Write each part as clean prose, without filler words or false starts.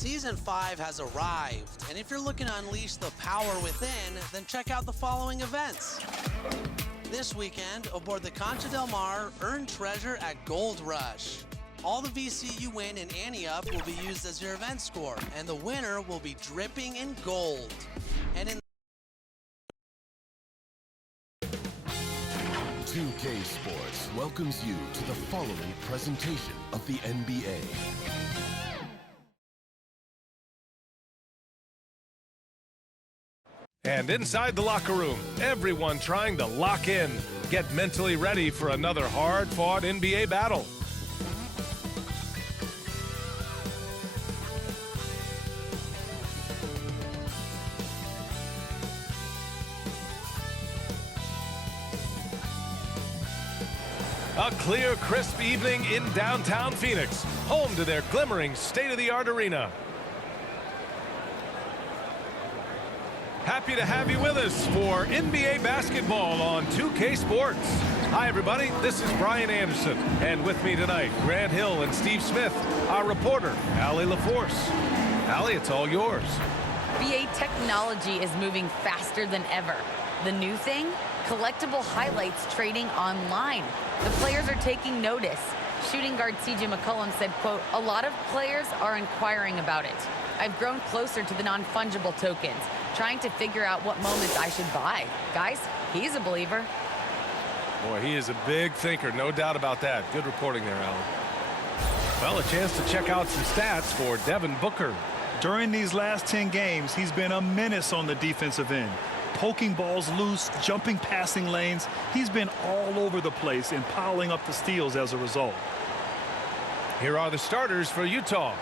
Season 5 has arrived, and if you're looking to unleash the power within, then check out the following events. This weekend, aboard the Concha Del Mar, earn treasure at Gold Rush. All the VC you win in Ante Up will be used as your event score, and the winner will be dripping in gold. And in 2K Sports welcomes you to the following presentation of the NBA. And inside the locker room, everyone trying to lock in, get mentally ready for another hard-fought NBA battle. A clear, crisp evening in downtown Phoenix, home to their glimmering state-of-the-art arena. Happy to have you with us for NBA basketball on 2K Sports. Hi, everybody. This is Brian Anderson. And with me tonight, Grant Hill and Steve Smith, our reporter, Allie LaForce. Allie, it's all yours. NBA technology is moving faster than ever. The new thing? Collectible highlights trading online. The players are taking notice. Shooting guard CJ McCollum said, quote, "A lot of players are inquiring about it. I've grown closer to the non-fungible tokens, trying to figure out what moments I should buy." Guys, he's a believer. Boy, he is a big thinker, no doubt about that. Good reporting there, Alan. Well, a chance to check out some stats for Devin Booker. During these last 10 games, he's been a menace on the defensive end. Poking balls loose, jumping passing lanes. He's been all over the place and piling up the steals as a result. Here are the starters for Utah.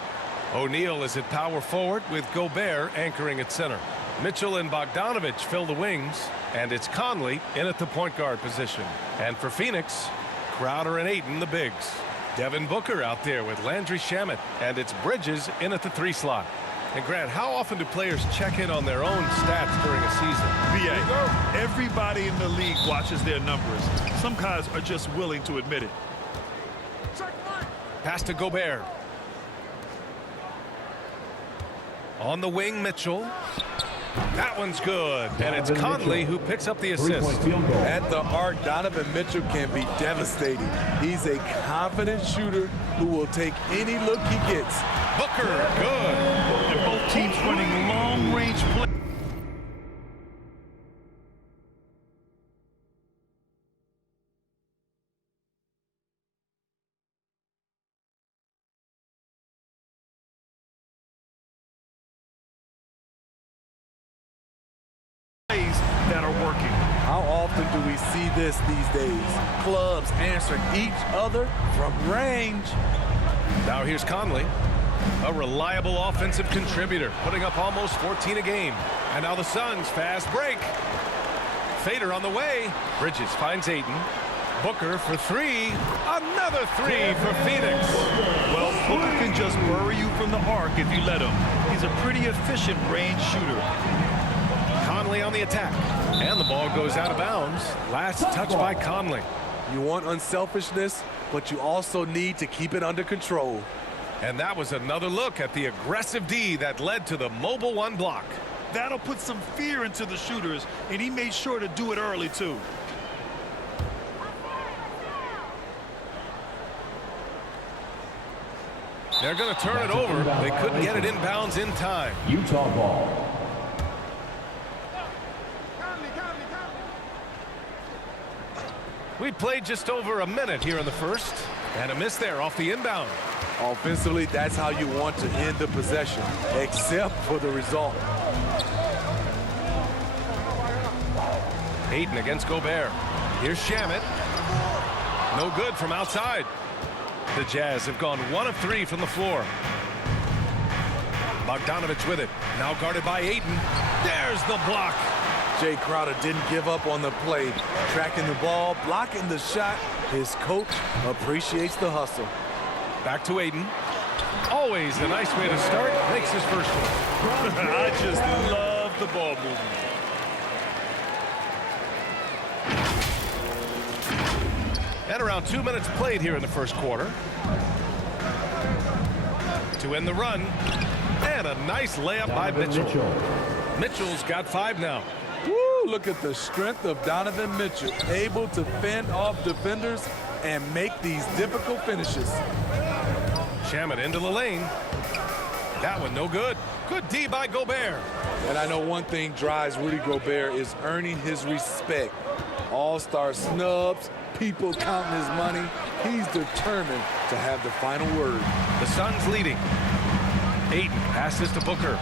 O'Neal is at power forward with Gobert anchoring at center. Mitchell and Bogdanovich fill the wings, and it's Conley in at the point guard position. And for Phoenix, Crowder and Ayton the bigs. Devin Booker out there with Landry Shamet, and it's Bridges in at the 3 slot. And Grant, how often do players check in on their own stats during a season? BA, everybody in the league watches their numbers. Some guys are just willing to admit it. Pass to Gobert. On the wing, Mitchell. That one's good. And it's Conley who picks up the assist. At the arc, Donovan Mitchell can be devastating. He's a confident shooter who will take any look he gets. Booker, good. And both teams running long-range play. That are working. How often do we see this these days? Clubs answering each other from range. Now here's Conley, a reliable offensive contributor, putting up almost 14 a game. And now the Suns fast break. Fader on the way. Bridges finds Ayton. Booker for 3. Another 3 for Phoenix. Well, Booker can just bury you from the arc if you let him. He's a pretty efficient range shooter. Conley on the attack, and the ball goes out of bounds. Last touch by Conley. You want unselfishness, but you also need to keep it under control. And that was another look at the aggressive D that led to the mobile 1 block. That'll put some fear into the shooters, and he made sure to do it early, too. They're going to turn it over. They couldn't get it inbounds in time. Utah ball. We played just over a minute here in the first, and a miss there off the inbound. Offensively, that's how you want to end the possession, except for the result. Ayton against Gobert. Here's Shamet. No good from outside. The Jazz have gone 1 of 3 from the floor. Bogdanovich with it. Now guarded by Ayton. There's the block. Jay Crowder didn't give up on the play. Tracking the ball, blocking the shot. His coach appreciates the hustle. Back to Ayton. Always a nice way to start. Makes his first one. I just love the ball movement. And around 2 minutes played here in the first quarter. To end the run. And a nice layup by Mitchell. Mitchell's got 5 now. Woo, look at the strength of Donovan Mitchell, able to fend off defenders and make these difficult finishes. Shamet into the lane. That one no good. Good D by Gobert. And I know one thing drives Rudy Gobert is earning his respect. All-star snubs, people counting his money. He's determined to have the final word. The Suns leading. Ayton passes to Booker.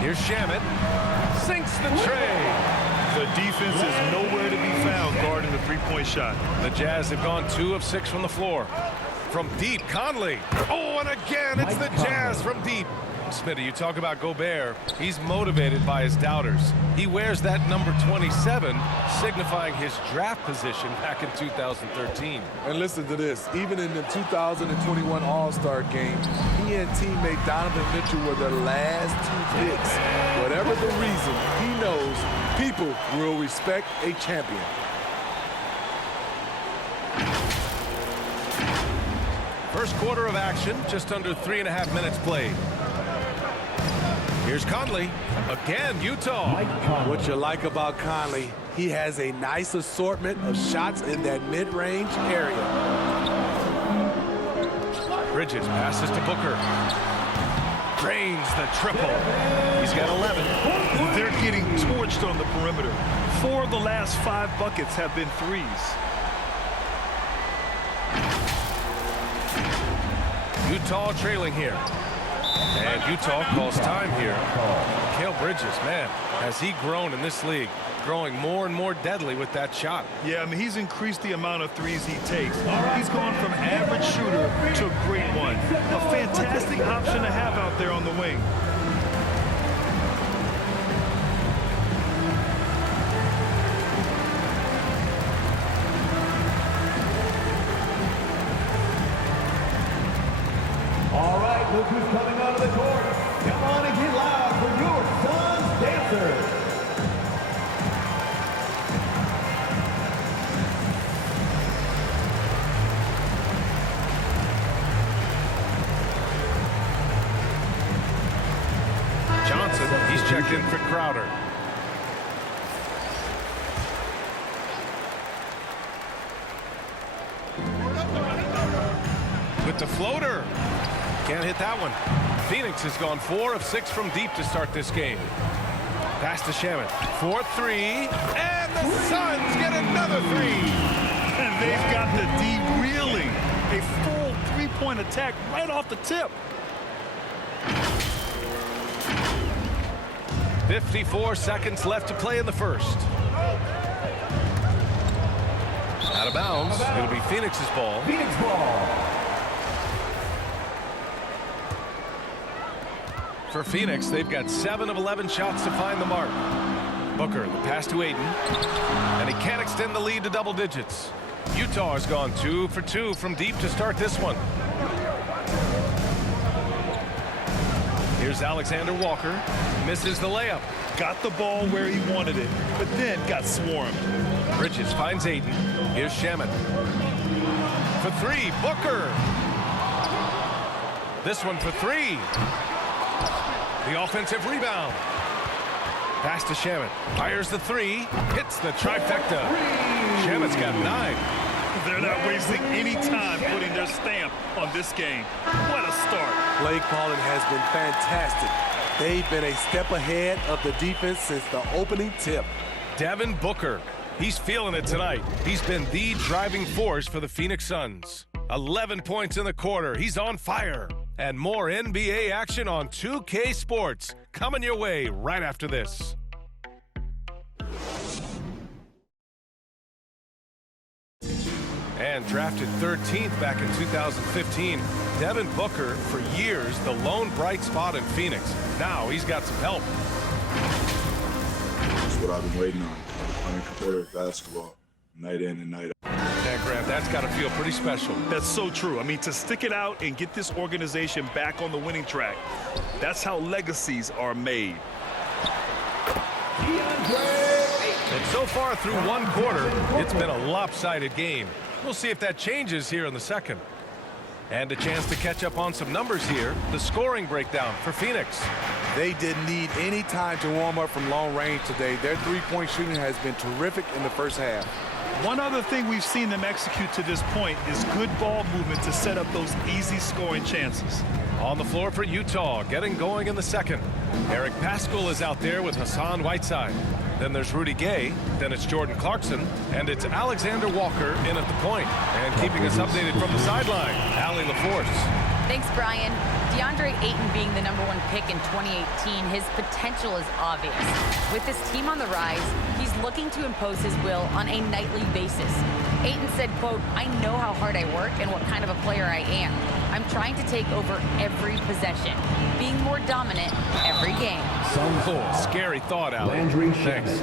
Here's Shamet. Sinks the tray. The defense is nowhere to be found guarding the three-point shot. The Jazz have gone 2 of 6 from the floor. From deep, Conley. Oh, and again, it's the Jazz from deep. Smitty, you talk about Gobert. He's motivated by his doubters. He wears that number 27, signifying his draft position back in 2013. And listen to this. Even in the 2021 All-Star game, he and teammate Donovan Mitchell were the last 2 picks. Whatever the reason, he knows people will respect a champion. First quarter of action, just under 3.5 minutes played. Here's Conley. Again, Utah. What you like about Conley, he has a nice assortment of shots in that mid-range area. Bridges passes to Booker. Drains the triple. He's got 11. They're getting torched on the perimeter. 4 of the last 5 buckets have been threes. Utah trailing here. And Utah calls time here. Mikal Bridges, man, has he grown in this league? Growing more and more deadly with that shot. Yeah, I mean, he's increased the amount of threes he takes. He's gone from average shooter to a great one. A fantastic option to have out there on the wing. All right, look who's coming onto the court. Come on and get loud for your Suns dancers. Johnson, he's checked in for Crowder. With the floater. Can't hit that one. Phoenix has gone 4 of 6 from deep to start this game. Pass to Shamet. 4-3. And the Suns get another 3. And they've got the D reeling. A full three-point attack right off the tip. 54 seconds left to play in the first. Out of bounds. It'll be Phoenix's ball. Phoenix ball. For Phoenix, they've got 7 of 11 shots to find the mark. Booker, the pass to Ayton. And he can't extend the lead to double digits. Utah has gone 2 for 2 from deep to start this one. Here's Alexander Walker. Misses the layup. Got the ball where he wanted it, but then got swarmed. Bridges finds Ayton. Here's Shamet. For 3, Booker. This one for 3. The offensive rebound. Pass to Shamet. Fires the 3. Hits the trifecta. Shamet's got 9. They're not wasting any time putting their stamp on this game. What a start. Play calling has been fantastic. They've been a step ahead of the defense since the opening tip. Devin Booker. He's feeling it tonight. He's been the driving force for the Phoenix Suns. 11 points in the quarter. He's on fire. And more NBA action on 2K Sports coming your way right after this. And drafted 13th back in 2015, Devin Booker, for years, the lone bright spot in Phoenix. Now he's got some help. That's what I've been waiting on. Playing competitive basketball, night in and night out. And Grant, that's got to feel pretty special. That's so true. I mean, to stick it out and get this organization back on the winning track, that's how legacies are made. And so far through one quarter, it's been a lopsided game. We'll see if that changes here in the second. And a chance to catch up on some numbers here. The scoring breakdown for Phoenix. They didn't need any time to warm up from long range today. Their three-point shooting has been terrific in the first half. One other thing we've seen them execute to this point is good ball movement to set up those easy scoring chances. On the floor for Utah, getting going in the second. Eric Paschall is out there with Hassan Whiteside. Then there's Rudy Gay, then it's Jordan Clarkson, and it's Alexander Walker in at the point. And keeping us updated from the sideline, Allie LaForce. Thanks, Brian. DeAndre Ayton being the #1 pick in 2018, his potential is obvious. With this team on the rise, he's looking to impose his will on a nightly basis. Ayton said, quote, "I know how hard I work and what kind of a player I am. I'm trying to take over every possession, being more dominant every game." Cool. Scary thought, Allie. Thanks.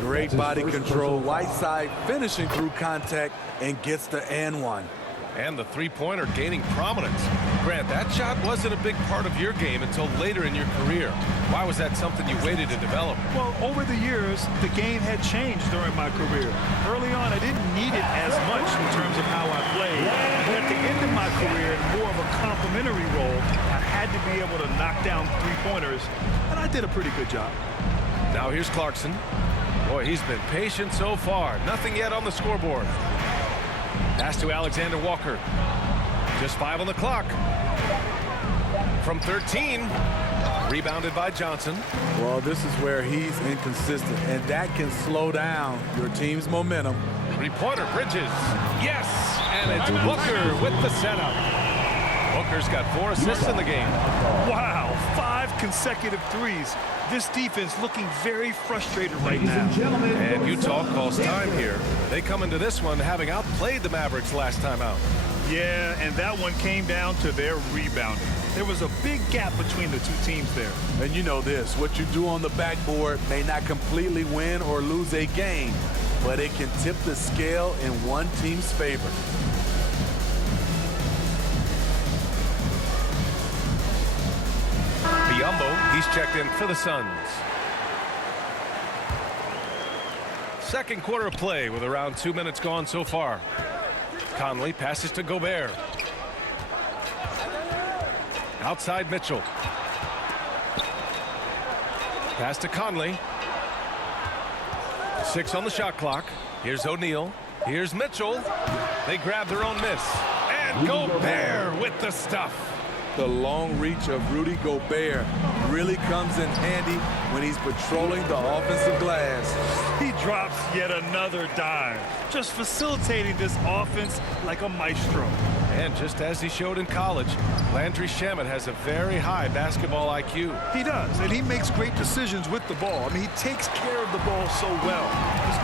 Great body control. Whiteside finishing through contact and gets the and one. And the three-pointer gaining prominence. Grant, that shot wasn't a big part of your game until later in your career. Why was that something you waited to develop? Well, over the years, the game had changed during my career. Early on, I didn't need it as much in terms of how I played. But at the end of my career, in more of a complementary role, I had to be able to knock down three-pointers, and I did a pretty good job. Now here's Clarkson. Boy, he's been patient so far. Nothing yet on the scoreboard. Pass to Alexander Walker. Just 5 on the clock. From 13. Rebounded by Johnson. Well, this is where he's inconsistent, and that can slow down your team's momentum. Three-pointer, Bridges. Yes! And it's Booker with the setup. Booker's got 4 assists in the game. Wow, 5 consecutive threes. This defense looking very frustrated right now. And Utah calls time here. They come into this one having outplayed the Mavericks last time out. Yeah, and that one came down to their rebounding. There was a big gap between the two teams there. And you know this, what you do on the backboard may not completely win or lose a game, but it can tip the scale in one team's favor. Biyombo, he's checked in for the Suns. Second quarter of play with around 2 minutes gone so far. Conley passes to Gobert. Outside Mitchell. Pass to Conley. 6 on the shot clock. Here's O'Neal. Here's Mitchell. They grab their own miss. And Gobert with the stuff. The long reach of Rudy Gobert really comes in handy when he's patrolling the offensive glass. He drops yet another dime, just facilitating this offense like a maestro. And just as he showed in college, Landry Shamet has a very high basketball IQ. He does, and he makes great decisions with the ball. I mean, he takes care of the ball so well.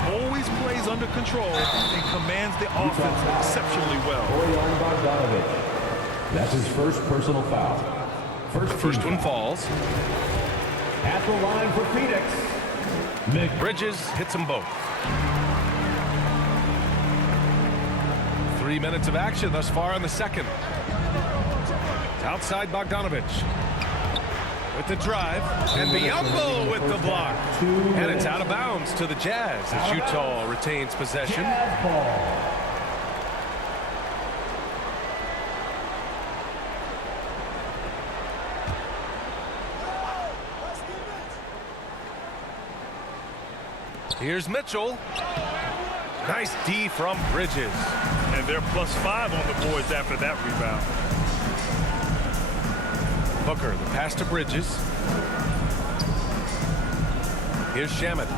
He always plays under control and commands the offense exceptionally well. Bojan Bogdanovic. That's his first personal foul. First one falls. At the line for Phoenix. Bridges hits them both. 3 minutes of action thus far in the second. It's outside Bogdanovic. With the drive. And Biyombo with the block. And it's out of bounds to the Jazz as Utah retains possession. Here's Mitchell. Nice D from Bridges. And they're +5 on the boards after that rebound. Booker, the pass to Bridges. Here's Shamet.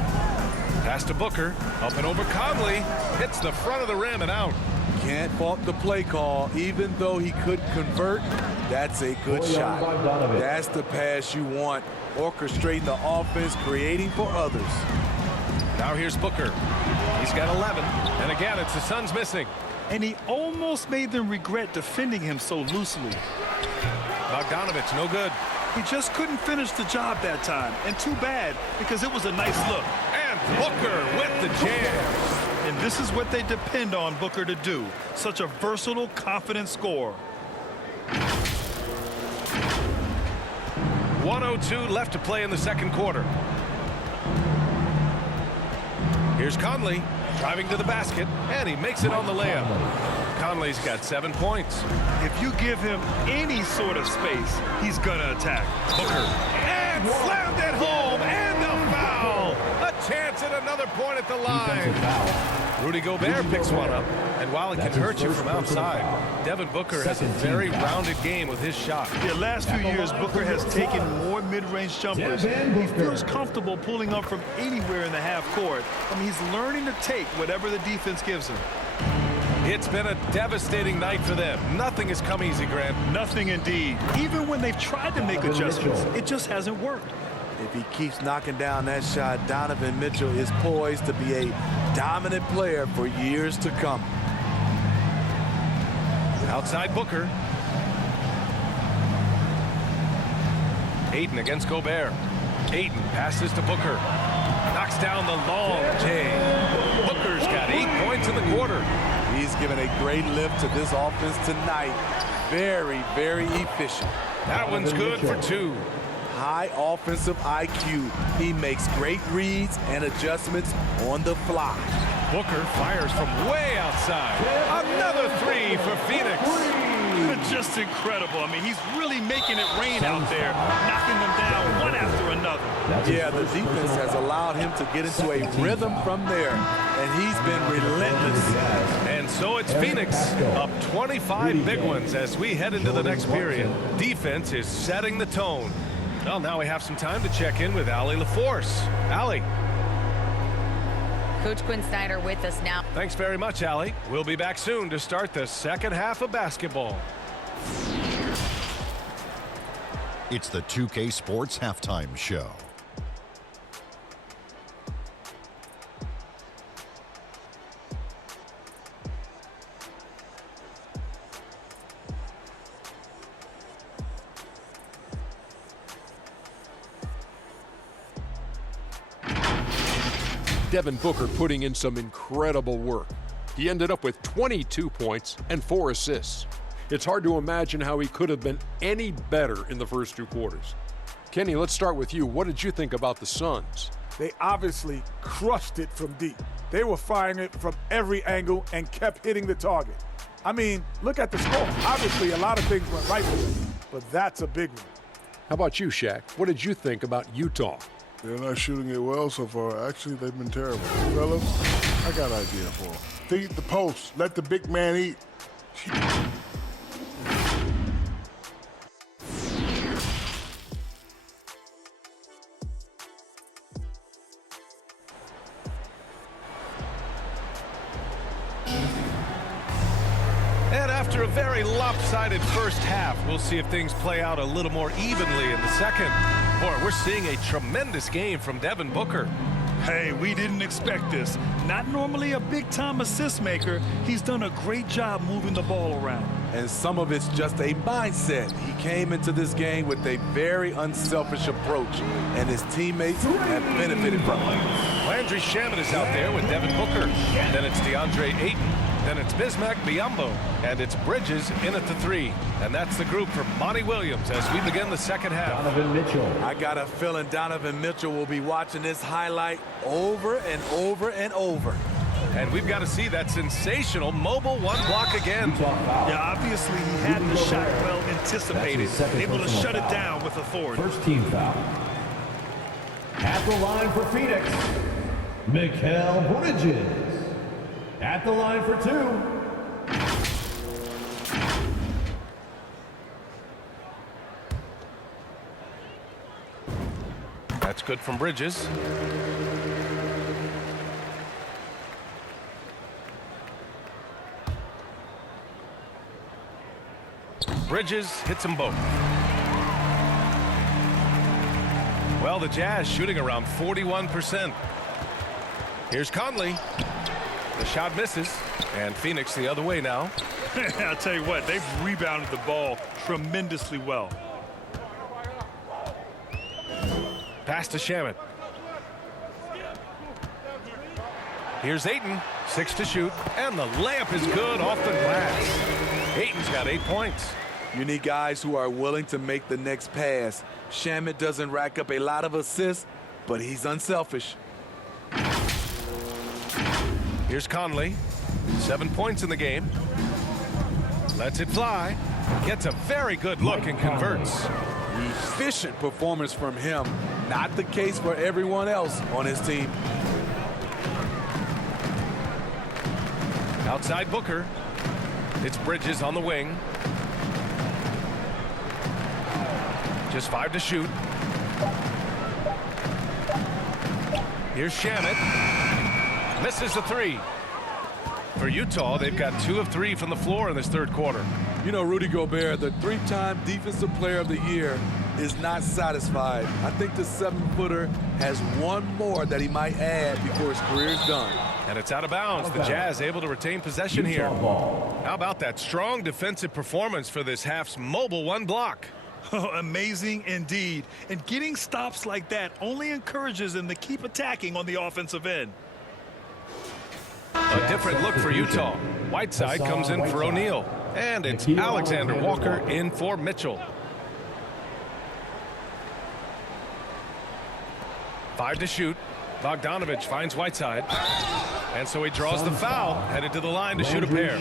Pass to Booker. Up and over Conley. Hits the front of the rim and out. Can't fault the play call. Even though he could convert, that's a good shot. That's the pass you want. Orchestrating the offense, creating for others. Now here's Booker. He's got 11. And again, it's the Suns missing. And he almost made them regret defending him so loosely. Bogdanovic, no good. He just couldn't finish the job that time. And too bad, because it was a nice look. And Booker with the jam. And this is what they depend on Booker to do. Such a versatile, confident scorer. 1:02 left to play in the second quarter. Here's Conley driving to the basket, and he makes it on the layup. Conley's got 7 points. If you give him any sort of space, he's going to attack. Booker. And slammed it home. And a foul. A chance at another point at the line. Rudy Gobert picks one up. And while it can hurt you from outside, Devin Booker has a very rounded game with his shot. Yeah, last few years, Booker has taken more mid-range jumpers. He feels comfortable pulling up from anywhere in the half court. I mean, he's learning to take whatever the defense gives him. It's been a devastating night for them. Nothing has come easy, Grant. Nothing indeed. Even when they've tried to make adjustments, it just hasn't worked. If he keeps knocking down that shot, Donovan Mitchell is poised to be a dominant player for years to come. Outside Booker. Ayton against Gobert. Ayton passes to Booker. Knocks down the long J. Booker's got 8 points in the quarter. He's given a great lift to this offense tonight. Very, very efficient. That one's good for 2. High offensive IQ. He makes great reads and adjustments on the fly. Booker fires from way outside. Another 3 for Phoenix. Just incredible. I mean, he's really making it rain out there, knocking them down one after another. Yeah, the defense has allowed him to get into a rhythm from there, and he's been relentless. And so it's Phoenix up 25 big ones as we head into the next period. Defense is setting the tone. Well, now we have some time to check in with Allie LaForce. Allie. Coach Quinn Snyder with us now. Thanks very much, Allie. We'll be back soon to start the second half of basketball. It's the 2K Sports Halftime Show. Devin Booker putting in some incredible work. He ended up with 22 points and 4 assists. It's hard to imagine how he could have been any better in the first 2 quarters. Kenny, let's start with you. What did you think about the Suns? They obviously crushed it from deep. They were firing it from every angle and kept hitting the target. I mean, look at the score. Obviously, a lot of things went right for them, but that's a big one. How about you, Shaq? What did you think about Utah? They're not shooting it well so far. Actually, they've been terrible. Fellas, I got an idea for them. Feed the post. Let the big man eat. And after a very lopsided first half, we'll see if things play out a little more evenly in the second. Boy, we're seeing a tremendous game from Devin Booker. Hey, we didn't expect this. Not normally a big-time assist maker. He's done a great job moving the ball around. And some of it's just a mindset. He came into this game with a very unselfish approach, and his teammates have benefited from it. Landry Shamet is out there with Devin Booker. Then it's DeAndre Ayton. Then it's Bismack Biyombo. And it's Bridges in at the 3. And that's the group for Monty Williams as we begin the second half. Donovan Mitchell. I got a feeling Donovan Mitchell will be watching this highlight over and over and over. And we've got to see that sensational mobile 1 block again. Yeah, obviously he had the shot well anticipated, able to shut it down with authority. First team foul. At the line for Phoenix, Mikal Bridges. At the line for 2. That's good from Bridges. Bridges hits them both. Well, the Jazz shooting around 41%. Here's Conley. The shot misses, and Phoenix the other way now. I'll tell you what, they've rebounded the ball tremendously well. Pass to Shamet. Here's Ayton, 6 to shoot, and the layup is good off the glass. Ayton's got 8 points. You need guys who are willing to make the next pass. Shamet doesn't rack up a lot of assists, but he's unselfish. Here's Conley, 7 points in the game. Lets it fly. Gets a very good look and converts. Efficient performance from him. Not the case for everyone else on his team. Outside Booker. It's Bridges on the wing. Just 5 to shoot. Here's Shamet. Misses the 3. For Utah, they've got 2 of 3 from the floor in this third quarter. You know, Rudy Gobert, the 3-time Defensive Player of the Year, is not satisfied. I think the 7-footer has one more that he might add before his career is done. And it's out of bounds. The Jazz able to retain possession here. How about that strong defensive performance for this half's mobile 1 block? Oh, amazing indeed. And getting stops like that only encourages them to keep attacking on the offensive end. A different look for Utah. Whiteside comes in for O'Neal. And it's Alexander Walker in for Mitchell. 5 to shoot. Bogdanovich finds Whiteside. And so he draws the foul, headed to the line to shoot a pair.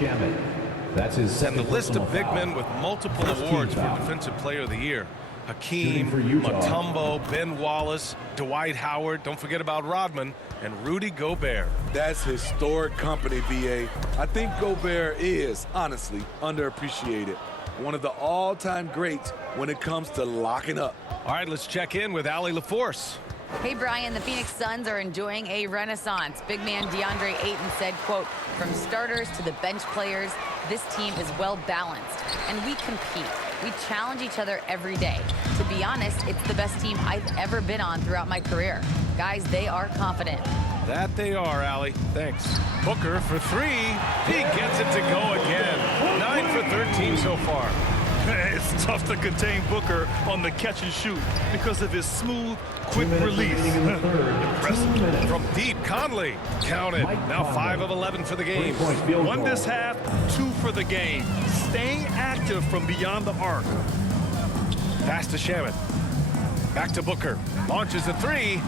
That's his And the list of big foul. men with multiple awards for Defensive Player of the Year. Hakeem, for Utah. Mutombo, Ben Wallace, Dwight Howard, don't forget about Rodman, and Rudy Gobert. That's historic company, VA. I think Gobert is, honestly, underappreciated. One of the all-time greats when it comes to locking up. All right, let's check in with Allie LaForce. Hey, Brian, the Phoenix Suns are enjoying a renaissance. Big man DeAndre Ayton said, quote, "From starters to the bench players, this team is well balanced, and we compete. We challenge each other every day. To be honest, it's the best team I've ever been on throughout my career. Guys, they are confident." That they are, Allie. Thanks. Booker for 3. He gets it to go again. 9 for 13 so far. It's tough to contain Booker on the catch and shoot because of his smooth, quick release. Impressive. From deep, Conley. Count it. Now 5 of 11 for the game. 1 this half, 2 for the game. Staying active from beyond the arc. Pass to Shamet. Back to Booker. Launches a 3.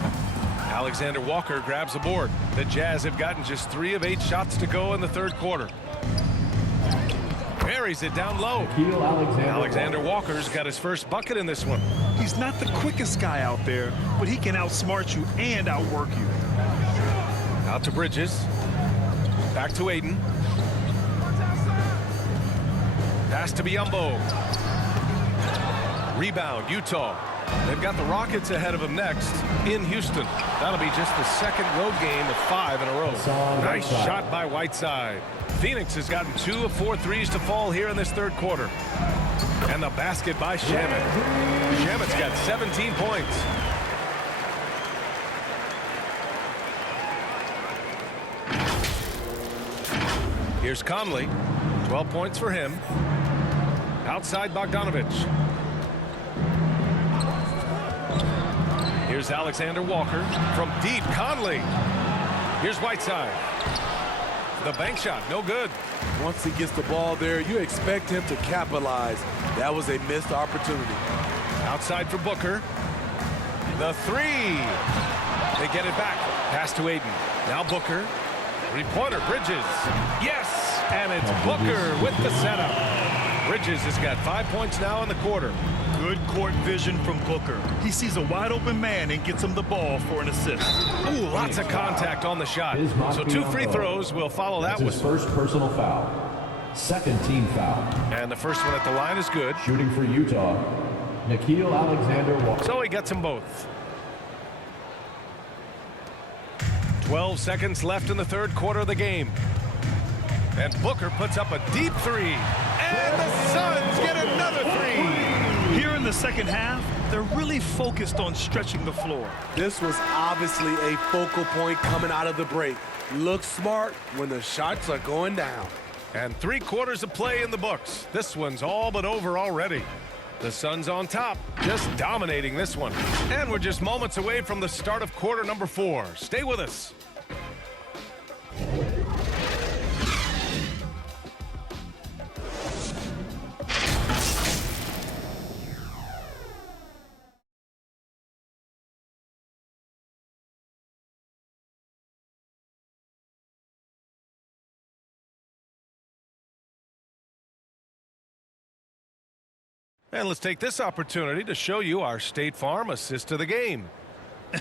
Alexander Walker grabs the board. The Jazz have gotten just 3 of 8 shots to go in the third quarter. Buries it down low. Alexander Walker's got his first bucket in this one. He's not the quickest guy out there, but he can outsmart you and outwork you. Out to Bridges. Back to Ayton. Pass to Biyombo. Rebound, Utah. They've got the Rockets ahead of them next in Houston. That'll be just the second road game of 5 in a row. Nice shot by Whiteside. Phoenix has gotten 2 of 4 threes to fall here in this third quarter. And the basket by Shamet. Shamet's got 17 points. Here's Conley. 12 points for him. Outside Bogdanovich. Here's Alexander Walker from deep. Conley. Here's Whiteside. The bank shot, no good. Once he gets the ball there, you expect him to capitalize. That was a missed opportunity. Outside for Booker. The 3. They get it back. Pass to Ayton. Now Booker. 3-pointer, Bridges. Yes! And it's Booker with the setup. Bridges has got 5 points now in the quarter. Good court vision from Booker. He sees a wide open man and gets him the ball for an assist. Ooh, lots of contact on the shot. So 2 free throws will follow that one. His first personal foul. Second team foul. And the first one at the line is good. Shooting for Utah, Nickeil Alexander-Walker. So he gets them both. 12 seconds left in the third quarter of the game. And Booker puts up a deep 3. And the Suns get another 3. Here in the second half, they're really focused on stretching the floor. This was obviously a focal point coming out of the break. Look smart when the shots are going down. And 3 quarters of play in the books. This one's all but over already. The Suns on top, just dominating this one. And we're just moments away from the start of quarter number 4. Stay with us. And let's take this opportunity to show you our State Farm assist of the game.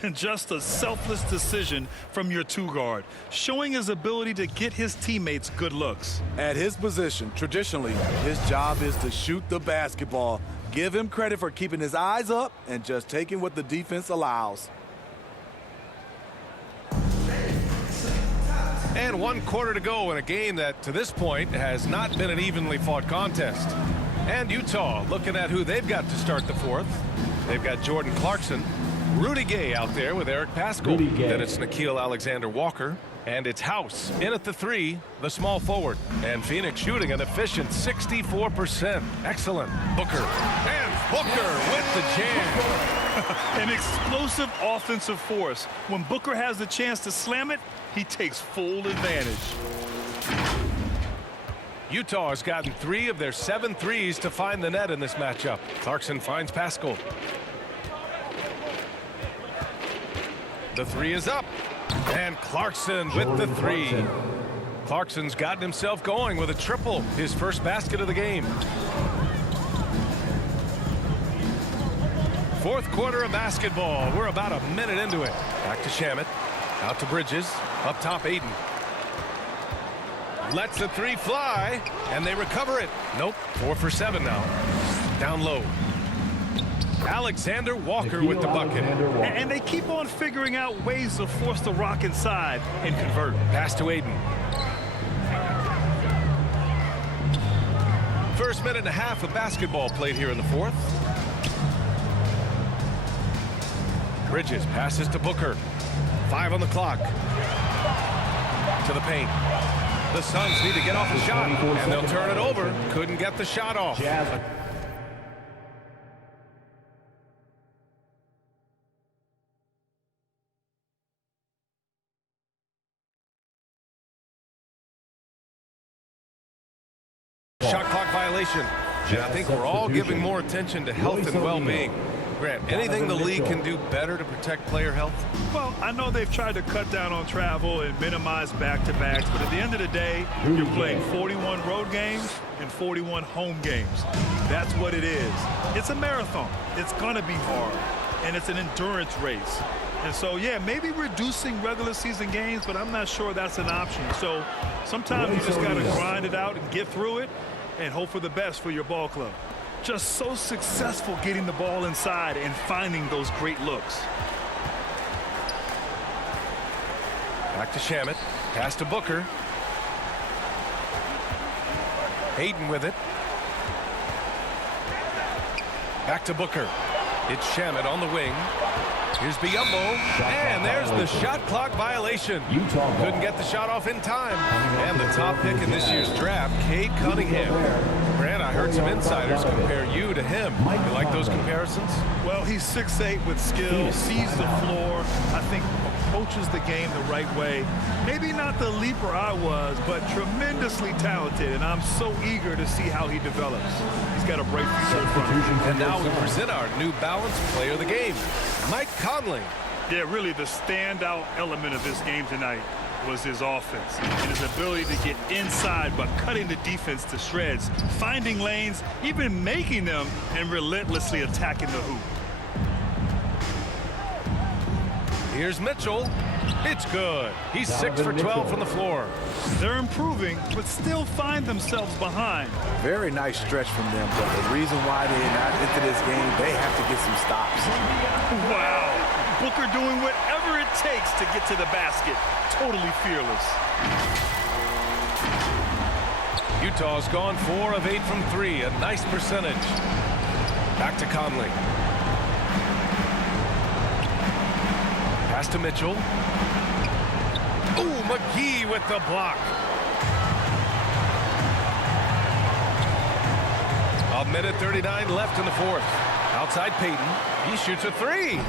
And just a selfless decision from your two-guard, showing his ability to get his teammates good looks. At his position, traditionally, his job is to shoot the basketball. Give him credit for keeping his eyes up and just taking what the defense allows. And 1 quarter to go in a game that, to this point, has not been an evenly fought contest. And Utah looking at who they've got to start the fourth. They've got Jordan Clarkson, Rudy Gay out there with Eric Paschal. Then it's Nickeil Alexander-Walker. And it's House in at the 3, the small forward. And Phoenix shooting an efficient 64%. Excellent. Booker. And Booker with the jam. An explosive offensive force. When Booker has the chance to slam it, he takes full advantage. Utah has gotten 3 of their 7 threes to find the net in this matchup. Clarkson finds Paschal. The 3 is up. And Clarkson with the 3. Clarkson's gotten himself going with a triple, his first basket of the game. Fourth quarter of basketball. We're about a minute into it. Back to Shamet. Out to Bridges. Up top, Aiden. Lets the 3 fly, and they recover it. Nope, 4 for 7 now. Down low. Alexander-Walker with the bucket. And they keep on figuring out ways to force the rock inside and convert. Pass to Aiden. First minute and a half of basketball played here in the fourth. Bridges passes to Booker. 5 on the clock. To the paint. The Suns need to get off the shot, and they'll turn it over. Couldn't get the shot off. Shot clock violation. And I think we're all giving more attention to health and well-being. Grant, anything the league can do better to protect player health? Well, I know they've tried to cut down on travel and minimize back-to-backs, but at the end of the day, you're playing 41 road games and 41 home games. That's what it is. It's a marathon. It's going to be hard, and it's an endurance race. And so, yeah, maybe reducing regular season games, but I'm not sure that's an option. So sometimes you just got to grind it out and get through it and hope for the best for your ball club. Just so successful getting the ball inside and finding those great looks. Back to Shamet. Pass to Booker. Hayden with it. Back to Booker. It's Shamet on the wing. Here's Biyombo, and there's the shot clock violation. Couldn't get the shot off in time. And the top pick in this year's draft, Cade Cunningham. Grant, I heard some insiders compare you to him. You like those comparisons? Well, he's 6'8" with skill, sees the floor, I think approaches the game the right way. Maybe not the leaper I was, but tremendously talented, and I'm so eager to see how he develops. He's got a bright future in front of him. And now we present our New Balance player of the game, Mike Conley. Yeah, really the standout element of this game tonight was his offense and his ability to get inside but cutting the defense to shreds, finding lanes, even making them, and relentlessly attacking the hoop. Here's Mitchell. It's good. He's 6 for 12 from the floor. They're improving, but still find themselves behind. Very nice stretch from them, but the reason why they're not into this game, they have to get some stops. Wow. Booker doing whatever it takes to get to the basket. Totally fearless. Utah's gone 4 of 8 from 3. A nice percentage. Back to Conley. Pass to Mitchell. Ooh, McGee with the block. A minute 39 left in the fourth. Outside Payton. He shoots a 3.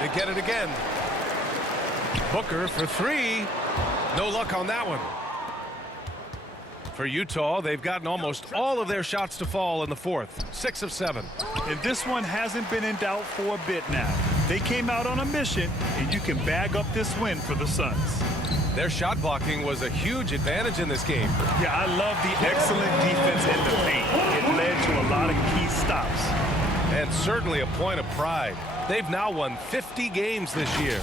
They get it again. Booker for 3. No luck on that one. For Utah, they've gotten almost all of their shots to fall in the fourth. 6 of 7. And this one hasn't been in doubt for a bit now. They came out on a mission, and you can bag up this win for the Suns. Their shot blocking was a huge advantage in this game. Yeah, I love the excellent defense in the paint. It led to a lot of key stops. and certainly a point of pride. They've now won 50 games this year.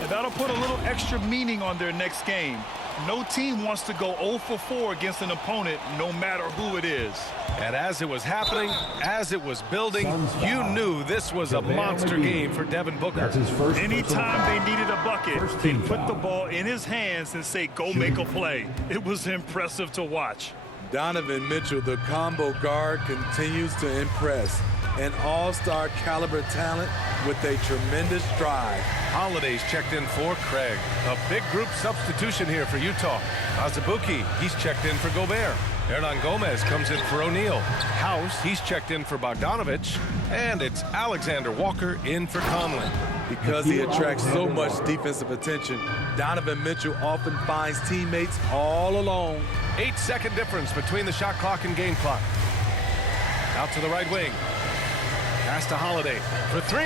And that'll put a little extra meaning on their next game. No team wants to go 0 for 4 against an opponent, no matter who it is. And as it was happening, as it was building, you knew this was a monster game for Devin Booker. Anytime they needed a bucket, they put the ball in his hands and say, go make a play. It was impressive to watch. Donovan Mitchell, the combo guard, continues to impress. An all-star caliber talent with a tremendous drive. Holiday's checked in for Craig. A big group substitution here for Utah. Azubuike, he's checked in for Gobert. Hernan Gomez comes in for O'Neal. House, he's checked in for Bogdanovich. And it's Alexander Walker in for Conley. Because he attracts so much defensive attention, Donovan Mitchell often finds teammates all alone. 8-second difference between the shot clock and game clock. Out to the right wing. Pass to Holiday for 3.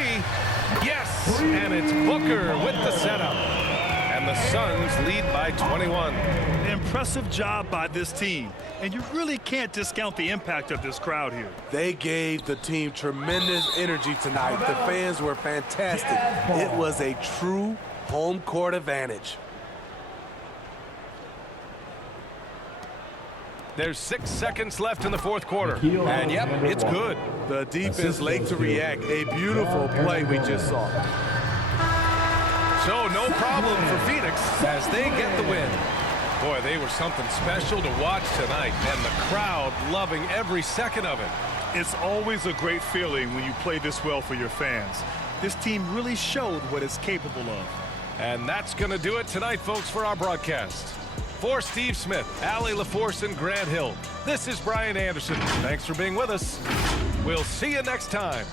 Yes! And it's Booker with the setup. And the Suns lead by 21. Impressive job by this team. And you really can't discount the impact of this crowd here. They gave the team tremendous energy tonight. The fans were fantastic. It was a true home court advantage. There's 6 seconds left in the fourth quarter. And yep, it's good. The defense late to react. A beautiful play we just saw. So no problem for Phoenix as they get the win. Boy, they were something special to watch tonight, and the crowd loving every second of it. It's always a great feeling when you play this well for your fans. This team really showed what it's capable of. And that's going to do it tonight, folks, for our broadcast. For Steve Smith, Allie LaForce, and Grant Hill, this is Brian Anderson. Thanks for being with us. We'll see you next time.